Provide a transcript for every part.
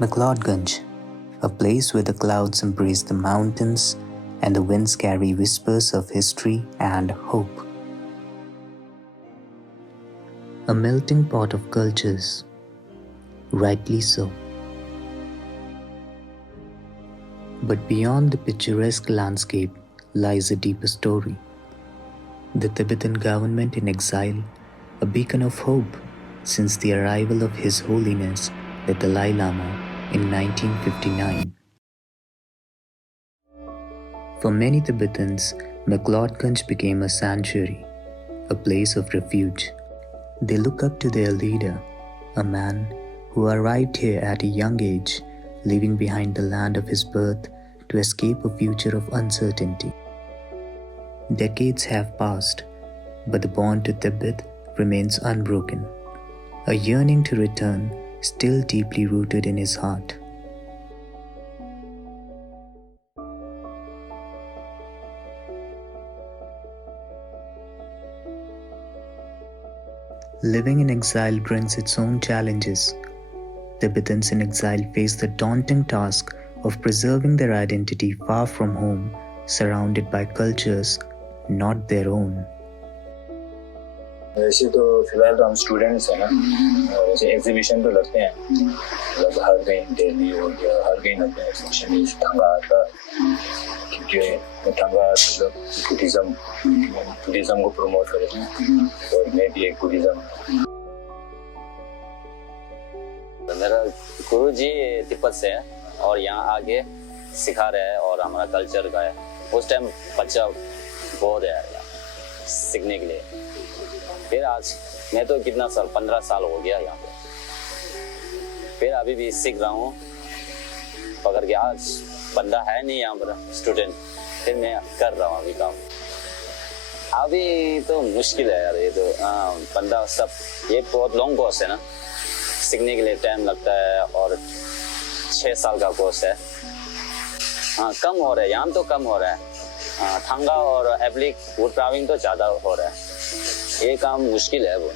McLeodganj, a place where the clouds embrace the mountains and the winds carry whispers of history and hope. A melting pot of cultures, rightly so. But beyond the picturesque landscape lies a deeper story. The Tibetan government in exile, a beacon of hope since the arrival of His Holiness the Dalai Lama in 1959. For many Tibetans, McLeodganj became a sanctuary, a place of refuge. They look up to their leader, a man who arrived here at a young age, leaving behind the land of his birth to escape a future of uncertainty. Decades have passed, but the bond to Tibet remains unbroken, a yearning to return still deeply rooted in his heart. Living in exile brings its own challenges. Tibetans in exile face the daunting task of preserving their identity far from home, surrounded by cultures not their own. वैसे तो फिलहाल तो हम students हैं ना, वैसे exhibition तो लगते हैं, मतलब हर कहीं दिल्ली हो गया, हर कहीं लगते हैं एग्जीबिशन इस ठंगा का, क्योंकि ठंगा मतलब बुद्धिज्म को प्रमोट करें और मैं भी एक बुद्धिज्म। मेरा गुरुजी तिब्बत से है और यहाँ आके सिखा रहे हैं और हमारा कल्चर का है। उस टाइम बच्चा बहुत है यहाँ सीखने के लिए। फिर आज मैं तो कितना साल 15 साल हो गया यहाँ पे, फिर अभी भी सीख रहा हूँ पकड़ के। आज बंदा है नहीं यहाँ पर स्टूडेंट, फिर मैं कर रहा हूँ अभी काम। अभी तो मुश्किल है यार, ये तो बंदा सब, ये बहुत लॉन्ग कोर्स है ना, सीखने के लिए टाइम लगता है और 6 साल का कोर्स है। हाँ कम हो रहा है यहाँ, तो कम हो रहा है। थंगा और एप्लिक वुड कार्विंग तो ज़्यादा हो रहा है, ये काम मुश्किल है वो।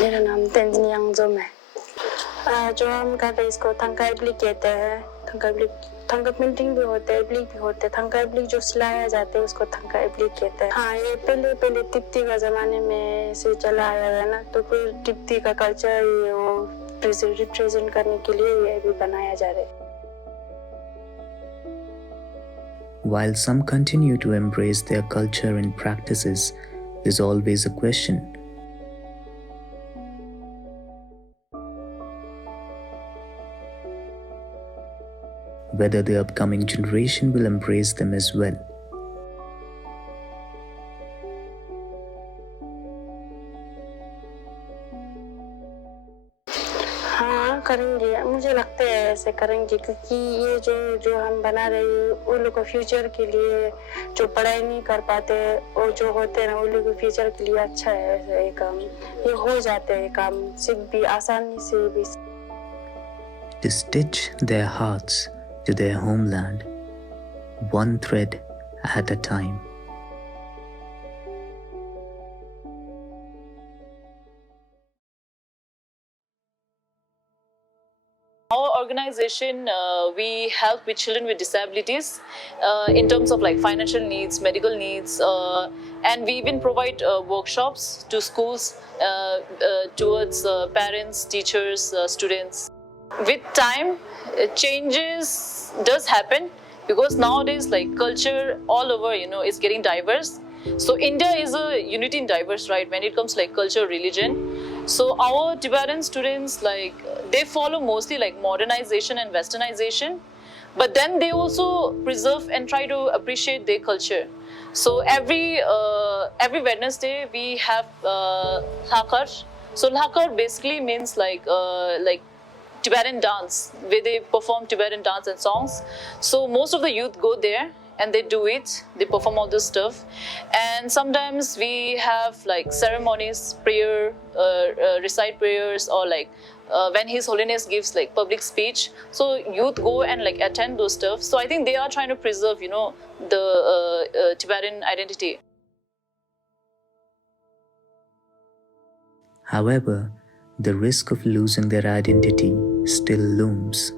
मेरा नाम तेंजिन यांगजोम है। जो हम कहते हैं इसको थंगा एप्लिक कहते हैं। थंगा पेंटिंग भी होते हैं, एप्लिक भी होते हैं। थंगा एप्लिक जो सिलाया जाता है उसको थंगा एप्लिक कहते हैं। हाँ ये पहले तिब्बती का जमाने में से चला आया है ना, तो फिर तिब्बती का कल्चर वो रिप्रेजेंट करने के लिए ये भी बनाया जा रहा है। While some continue to embrace their culture and practices, there's always a question. Whether the upcoming generation will embrace them as well. हाँ करेंगे, मुझे लगता है ऐसे करेंगे, क्योंकि ये जो हम बना रहे हैं उन लोगों को फ्यूचर के लिए, जो पढ़ाई नहीं कर पाते और जो होते हैं ना उन लोगों को फ्यूचर के लिए अच्छा है ऐसे काम। ये हो जाते हैं काम, सीख भी आसानी से भी। To stitch their hearts to their homeland, one thread at a time. Our organization, we help with children with disabilities in terms of like financial needs, medical needs, and we even provide workshops to schools towards parents, teachers, students. With time, changes does happen because nowadays like culture all over, is getting diverse. So India is a unity in diverse, right? When it comes like culture, religion. So our Tibetan students, like they follow mostly like modernization and westernization, but then they also preserve and try to appreciate their culture. So every Wednesday we have Lhakar. So Lhakar basically means like Tibetan dance, where they perform Tibetan dance and songs. So most of the youth go there and they do it, they perform all this stuff. And sometimes we have like ceremonies, prayer, recite prayers, or like when His Holiness gives like public speech. So youth go and like attend those stuff. So I think they are trying to preserve, the Tibetan identity. However, the risk of losing their identity still looms.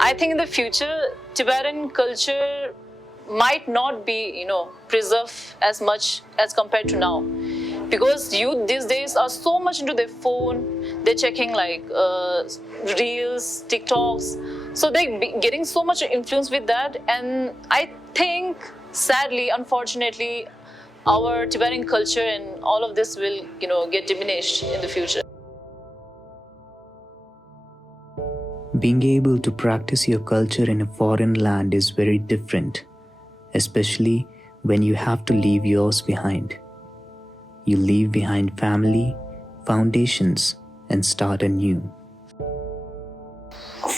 I think in the future, Tibetan culture might not be, preserved as much as compared to now. Because youth these days are so much into their phone, they're checking like reels, TikToks. So they're getting so much influence with that. And I think, sadly, unfortunately, our Tibetan culture and all of this will, get diminished in the future. Being able to practice your culture in a foreign land is very different, especially when you have to leave yours behind. You leave behind family, foundations, and start anew.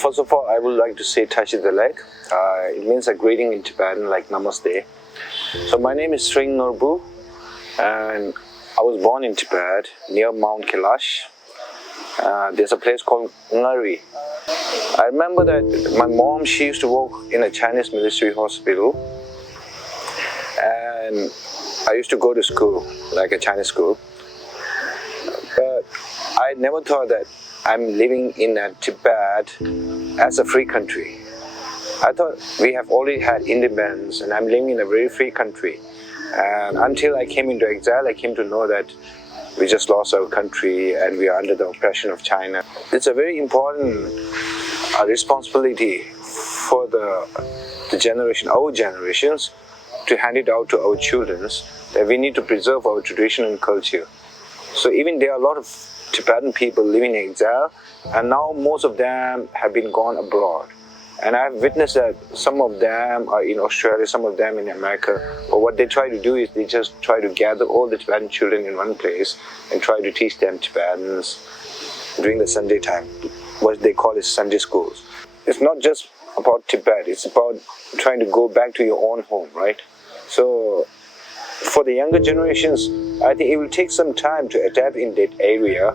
First of all, I would like to say Tashi Dalek. It means a greeting in Tibetan, like Namaste. So my name is Sring Norbu, and I was born in Tibet, near Mount Kailash. There's a place called Ngari. I remember that my mom, she used to work in a Chinese military hospital, and I used to go to school, like a Chinese school. But I never thought that I'm living in a Tibet as a free country. I thought we have already had independence and I'm living in a very free country. And until I came into exile, I came to know that we just lost our country and we are under the oppression of China. It's a very important responsibility for the generation, our generations, to hand it out to our children, that we need to preserve our tradition and culture. So even there are a lot of Tibetan people living in exile, and now most of them have been gone abroad. And I've witnessed that some of them are in Australia, some of them in America. But what they try to do is they just try to gather all the Tibetan children in one place and try to teach them Tibetans during the Sunday time, what they call is Sunday schools. It's not just about Tibet, it's about trying to go back to your own home, right? So for the younger generations, I think it will take some time to adapt in that area.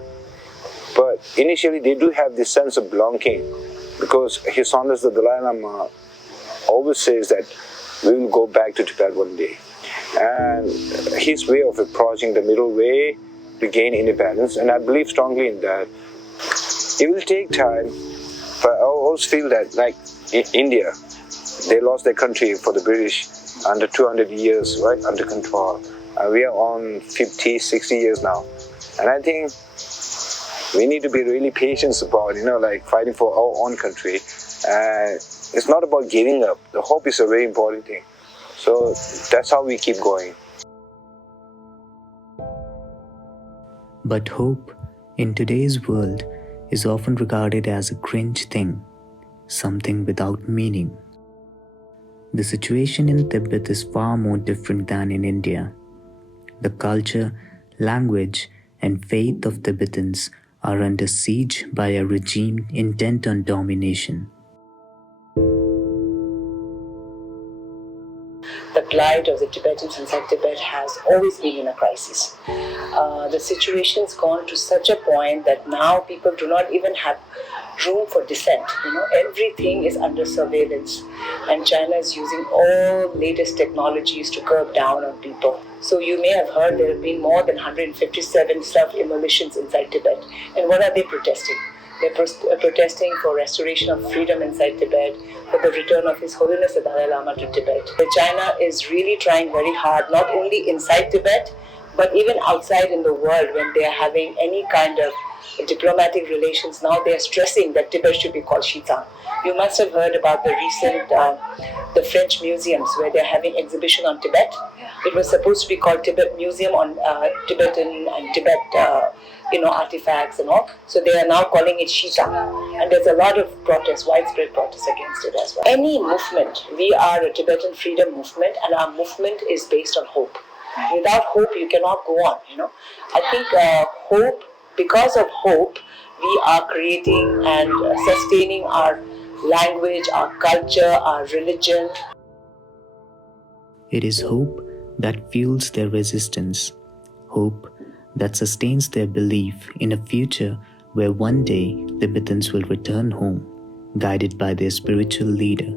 But initially they do have this sense of belonging, because His Holiness the Dalai Lama always says that we will go back to Tibet one day. And his way of approaching the middle way to gain independence, and I believe strongly in that. It will take time, but I also feel that, like in India, they lost their country for the British under 200 years, right, under control. We are on 50, 60 years now. And I think we need to be really patient about, like fighting for our own country. It's not about giving up. The hope is a very important thing. So that's how we keep going. But hope in today's world is often regarded as a cringe thing, something without meaning. The situation in Tibet is far more different than in India. The culture, language, and faith of Tibetans are under siege by a regime intent on domination. The plight of the Tibetans inside Tibet has always been in a crisis. The situation's gone to such a point that now people do not even have room for dissent. Everything is under surveillance, and China is using all latest technologies to curb down on people. So you may have heard there have been more than 157 self-demolitions inside Tibet. And what are they protesting? They're protesting for restoration of freedom inside Tibet, for the return of His Holiness the Dalai Lama to Tibet. China is really trying very hard, not only inside Tibet, but even outside in the world, when they are having any kind of diplomatic relations, now they are stressing that Tibet should be called Xizang. You must have heard about the recent, the French museums where they're having exhibition on Tibet. It was supposed to be called Tibet Museum on Tibetan and Tibet, artifacts and all. So they are now calling it Xizang. And there's a lot of protest, widespread protest against it as well. Any movement, we are a Tibetan freedom movement, and our movement is based on hope. Without hope, you cannot go on, I think hope, because of hope, we are creating and sustaining our language, our culture, our religion. It is hope that fuels their resistance, hope that sustains their belief in a future where one day Tibetans will return home, guided by their spiritual leader.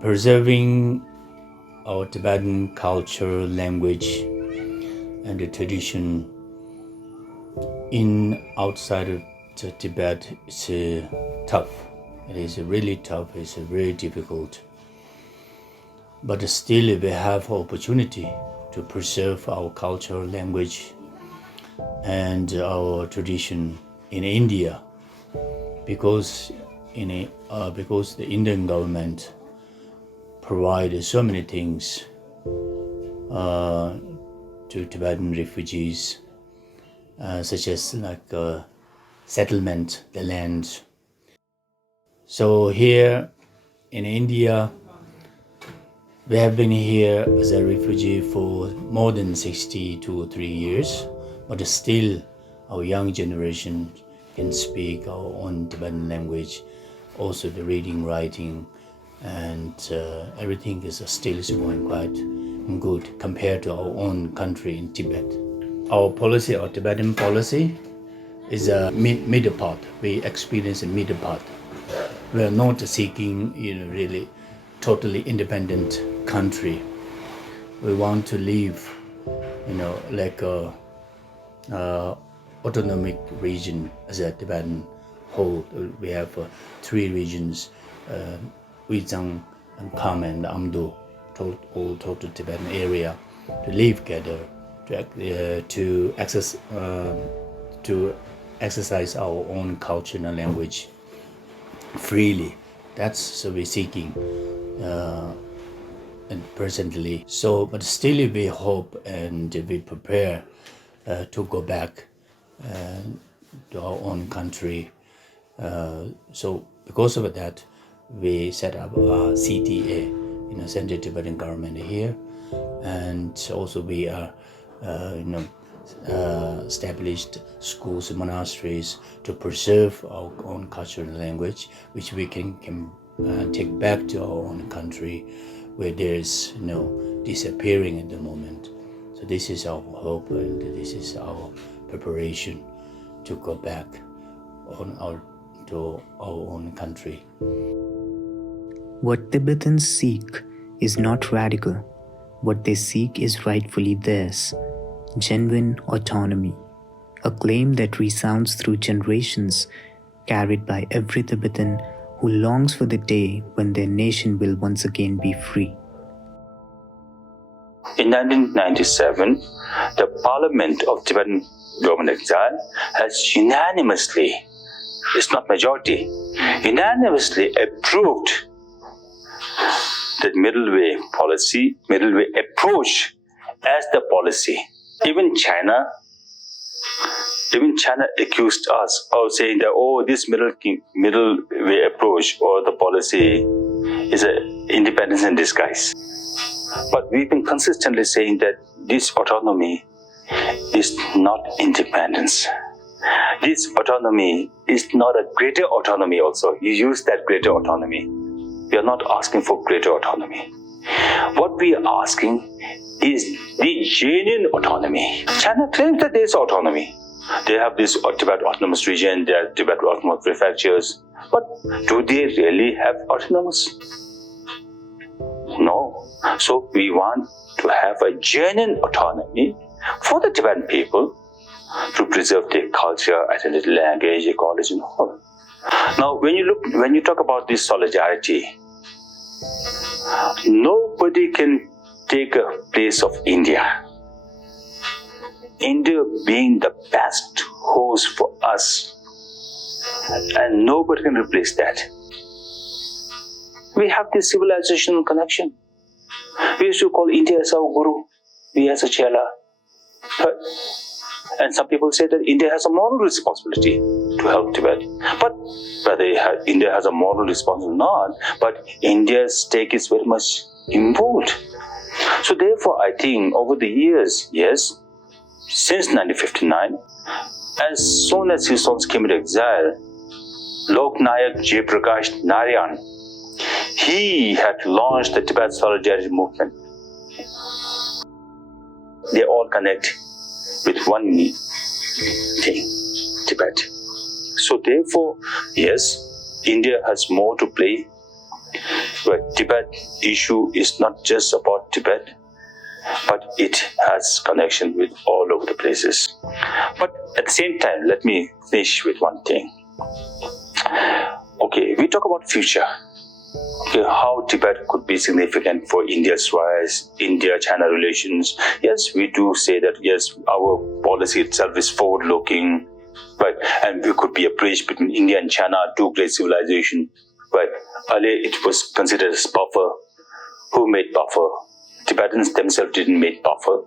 Preserving our Tibetan culture, language, and the tradition outside of Tibet is tough. It is really tough. It's very difficult. But still, we have opportunity to preserve our culture, language, and our tradition in India, because the Indian government provided so many things to Tibetan refugees, such as settlement, the land. So here in India, we have been here as a refugee for more than 63 years, but still our young generation can speak our own Tibetan language, also the reading, writing, and everything is still going quite good compared to our own country in Tibet. Our policy, our Tibetan policy, is a middle path. We experience a middle path. We are not seeking, really totally independent country. We want to live, like a autonomic region as a Tibetan whole. We have 3 regions, Uyghur and Kham and Amdo, all total Tibetan area, to live together, to exercise our own culture and language freely. That's what we're seeking, and presently. So, but still we hope and we prepare to go back to our own country. So because of that, we set up a CTA, Central Tibetan Government here, and also we are, established schools and monasteries to preserve our own culture and language, which we can take back to our own country, where there is no disappearing at the moment. So this is our hope, and this is our preparation to go back to our own country. What Tibetans seek is not radical. What they seek is rightfully theirs, genuine autonomy, a claim that resounds through generations, carried by every Tibetan who longs for the day when their nation will once again be free. In 1997, the Parliament of Tibetan government-in-exile has unanimously, it's not majority, unanimously approved the middle way approach as the policy. Even China accused us of saying that, this middle way approach or the policy is an independence in disguise. But we've been consistently saying that this autonomy is not independence. This autonomy is not a greater autonomy also. You use that greater autonomy. We are not asking for greater autonomy. What we are asking is the genuine autonomy. China claims that there is autonomy. They have this Tibet autonomous region, they have Tibet autonomous prefectures. But do they really have autonomous? No. So we want to have a genuine autonomy for the Tibetan people to preserve their culture, identity, language, ecology, and all. Now, when you talk about this solidarity, nobody can take a place of India. India being the best host for us, and nobody can replace that. We have this civilizational connection. We used to call India as our guru, we as a chela. And some people say that India has a moral responsibility to help Tibet. But whether India has a moral responsibility or not, but India's stake is very much involved. So therefore, I think over the years, yes, since 1959, as soon as his sons came into exile, Lok Nayak Jayaprakash Narayan, he had launched the Tibet Solidarity Movement. They all connect with one thing, Tibet. So therefore, yes, India has more to play, but Tibet issue is not just about Tibet, but it has connection with all over the places. But at the same time, let me finish with one thing. Okay, we talk about future. Okay, how Tibet could be significant for India's rise, India-China relations. Yes, we do say that, yes, our policy itself is forward-looking, right? And we could be a bridge between India and China, two great civilizations, right? Earlier, it was considered as buffer. Who made buffer? Tibetans themselves didn't make buffer.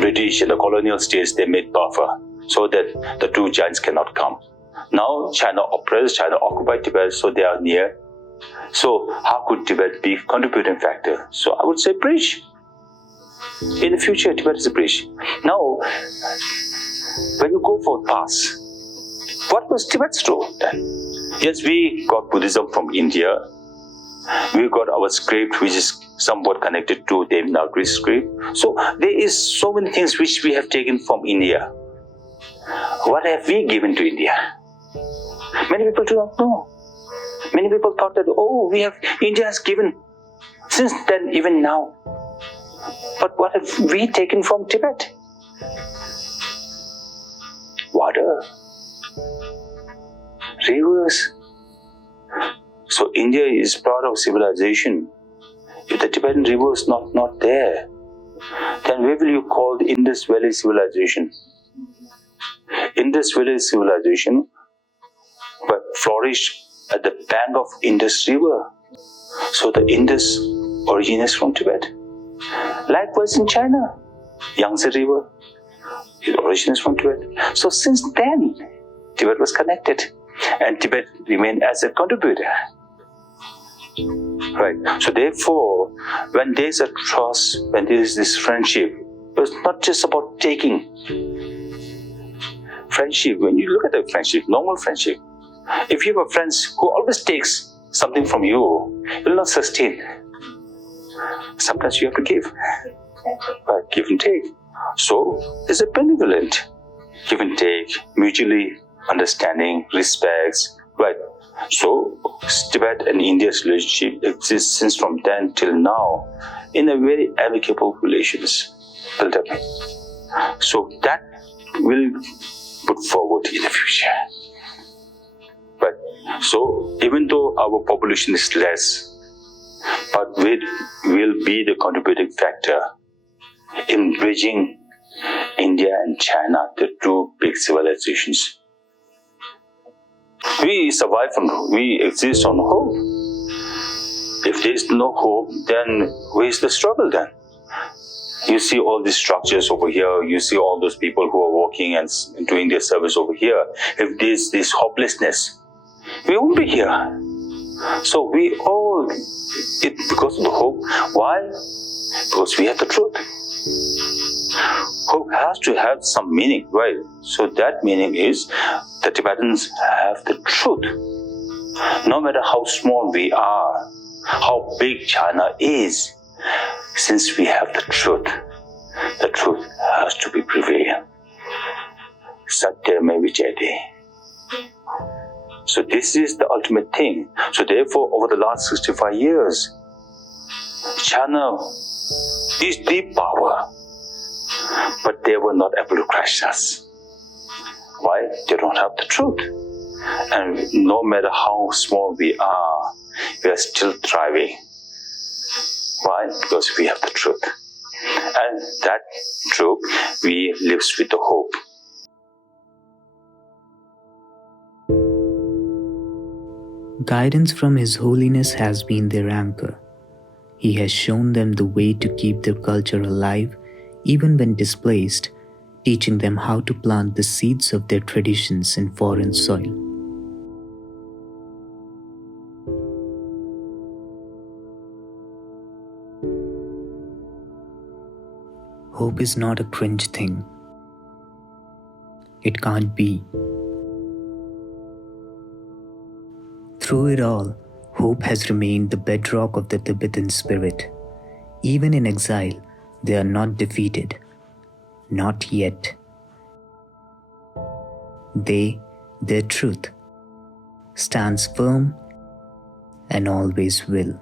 British and the colonial states, they made buffer so that the two giants cannot come. Now, China oppressed, China occupied Tibet, so they are near. So how could Tibet be a contributing factor? So I would say bridge. In the future, Tibet is a bridge. Now, when you go for past, what was Tibet's role then? Yes, we got Buddhism from India. We got our script, which is somewhat connected to Devanagari script. So there is so many things which we have taken from India. What have we given to India? Many people do not know. Many people thought that, India has given since then, even now. But what have we taken from Tibet? Water, rivers. So India is part of civilization. If the Tibetan river is not there, then where will you call the Indus Valley civilization? Indus Valley civilization flourished at the bank of Indus River. So the Indus originates from Tibet. Likewise in China, Yangtze River, it originates from Tibet. So since then, Tibet was connected and Tibet remained as a contributor. Right. So therefore, when there is a trust, when there is this friendship, it's not just about taking. Friendship, when you look at the friendship, normal friendship, if you have a friend who always takes something from you, it will not sustain. Sometimes you have to give. Right? Give and take. So, it's a benevolent give and take, mutually understanding, respects, right? So, Tibet and India's relationship exists since from then till now in a very amicable relations built up. So, that will put forward in the future. But so, even though our population is less, but we will be the contributing factor in bridging India and China, the two big civilizations. We survive we exist on hope. If there is no hope, then where is the struggle then? You see all these structures over here, you see all those people who are working and doing their service over here. If there is this hopelessness, we won't be here. So we all, because of the hope. Why? Because we have the truth. Hope has to have some meaning, right? So that meaning is the Tibetans have the truth. No matter how small we are, how big China is, since we have the truth has to be prevalent. Satya me vichayate. So this is the ultimate thing. So therefore, over the last 65 years, China is the power, but they were not able to crush us. Why? They don't have the truth. And no matter how small we are still thriving. Why? Because we have the truth. And that troop, we lives with the hope. Guidance from His Holiness has been their anchor. He has shown them the way to keep their culture alive even when displaced, teaching them how to plant the seeds of their traditions in foreign soil. Hope is not a cringe thing. It can't be. Through it all, hope has remained the bedrock of the Tibetan spirit. Even in exile, they are not defeated. Not yet. Their truth, stands firm and always will.